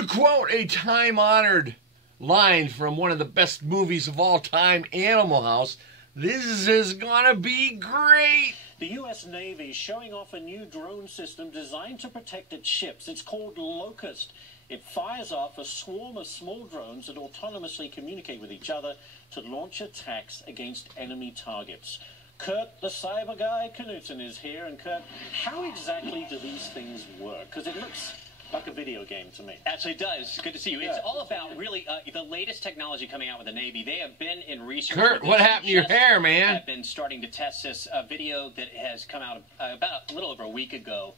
To quote a time-honored line from one of the best movies of all time, Animal House, this is gonna be great. The U.S. Navy is showing off a new drone system designed to protect its ships. It's called Locust. It fires off a swarm of small drones that autonomously communicate with each other to launch attacks against enemy targets. Kurt, the cyber guy, Knudsen, is here. And Kurt, how exactly do these things work? Because it looks like a video game to me. Actually, it does. Good to see you. Yeah. It's all about really the latest technology coming out with the Navy. They have been in research. Kurt, what happened to your hair, man? Have been starting to test this video that has come out about a little over a week ago.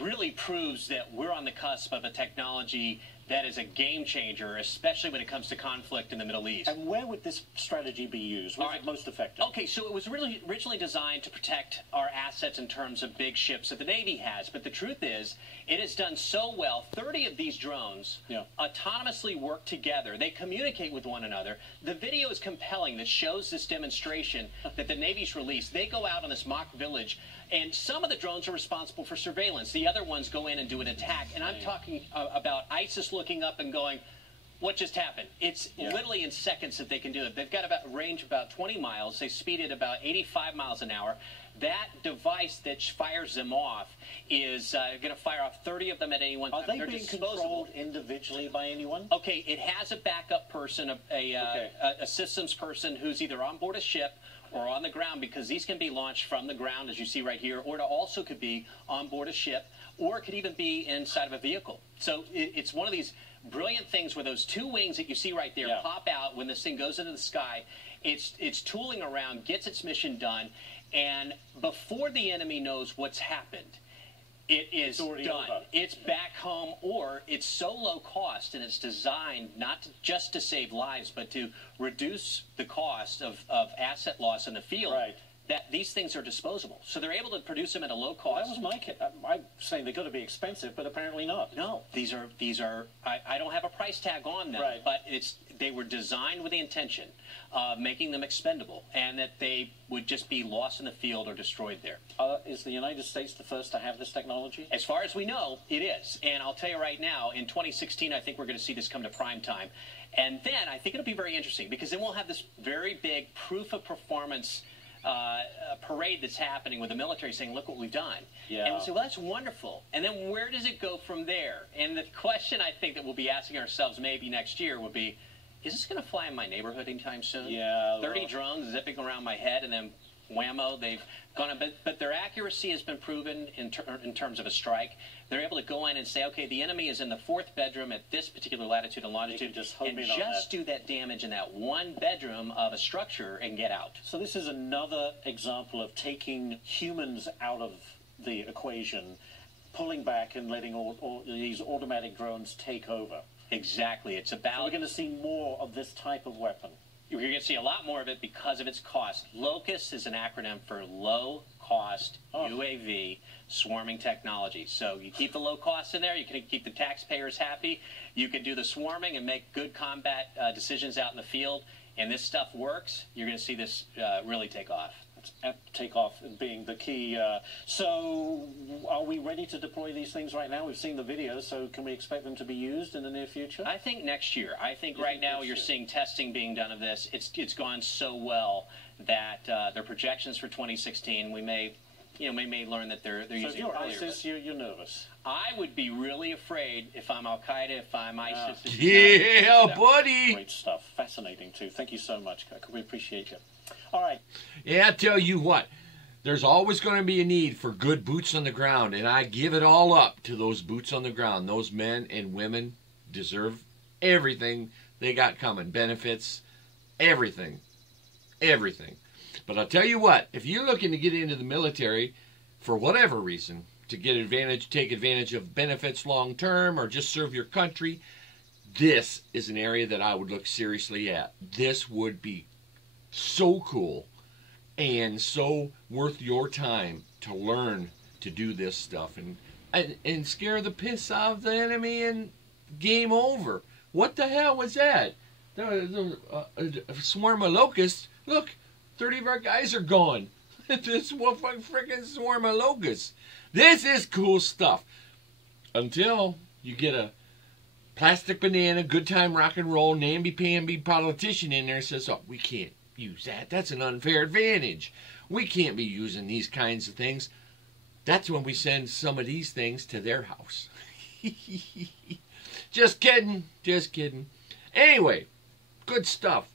Really proves that we're on the cusp of a technology that is a game changer, especially when it comes to conflict in the Middle East. And where would this strategy be used? Where's it most effective? Okay, so it was really originally designed to protect our assets in terms of big ships that the Navy has. But the truth is, it has done so well. 30 of these drones autonomously work together. They communicate with one another. The video is compelling that shows this demonstration that the Navy's released. They go out on this mock village, and some of the drones are responsible for surveillance. The other ones go in and do an attack. And I'm talking about ISIS looking up and going, what just happened? It's literally in seconds that they can do it. They've got about a range of about 20 miles. They speed at about 85 miles an hour. That device that fires them off is going to fire off 30 of them at any one time. Are they being controlled individually by anyone? Okay, it has a backup person, a systems person who's either on board a ship or on the ground, because these can be launched from the ground, as you see right here, or it also could be on board a ship, or it could even be inside of a vehicle. So it's one of these brilliant things where those two wings that you see right there pop out when this thing goes into the sky. It's tooling around, gets its mission done, and before the enemy knows what's happened, it is done. Over. It's back home, or it's so low cost, and it's designed not just to save lives, but to reduce the cost of asset loss in the field. Right. That these things are disposable. So they're able to produce them at a low cost. That was my case. I'm saying they're going to be expensive, but apparently not. No, these are. I don't have a price tag on them, but they were designed with the intention of making them expendable, and that they would just be lost in the field or destroyed there. Is the United States the first to have this technology? As far as we know, it is. And I'll tell you right now, in 2016, I think we're going to see this come to prime time. And then I think it'll be very interesting, because then we'll have this very big proof of performance parade that's happening with the military saying, look what we've done. And we'll say, well, that's wonderful. And then where does it go from there? And the question I think that we'll be asking ourselves maybe next year would be, is this going to fly in my neighborhood anytime soon? 30 drones zipping around my head, and then whammo, they've gone on. But their accuracy has been proven in terms of a strike. They're able to go in and say, okay, the enemy is in the 4th bedroom at this particular latitude and longitude, and just do that damage in that one bedroom of a structure and get out. So this is another example of taking humans out of the equation, pulling back and letting all these automatic drones take over. Exactly. It's about... So we're going to see more of this type of weapon. You're going to see a lot more of it because of its cost. Locust is an acronym for low-cost UAV swarming technology. So you keep the low costs in there, you can keep the taxpayers happy, you can do the swarming and make good combat decisions out in the field, and this stuff works, you're going to see this really take off. Take off being the key. So are we ready to deploy these things right now? We've seen the videos, so can we expect them to be used in the near future? I think next year. I think right now you're seeing testing being done of this. It's gone so well that their projections for 2016, we may learn that they're using it earlier. So if you're ISIS, you're nervous. I would be really afraid if I'm Al-Qaeda, if I'm ISIS. Yeah, buddy. Great stuff. Fascinating, too. Thank you so much, Kirk. We appreciate you. All right. Yeah, I tell you what, there's always going to be a need for good boots on the ground, and I give it all up to those boots on the ground. Those men and women deserve everything they got coming. Benefits, everything. Everything. But I'll tell you what, if you're looking to get into the military for whatever reason, to get advantage, take advantage of benefits long term, or just serve your country, this is an area that I would look seriously at. This would be so cool and so worth your time to learn to do this stuff and scare the piss out of the enemy, and game over. What the hell was that? A swarm of locusts. Look, 30 of our guys are gone. This one freaking swarm of locusts. This is cool stuff. Until you get a plastic banana, good time rock and roll, namby-pamby politician in there says, oh, we can't use that. That's an unfair advantage. We can't be using these kinds of things. That's when we send some of these things to their house. Just kidding. Just kidding. Anyway, good stuff.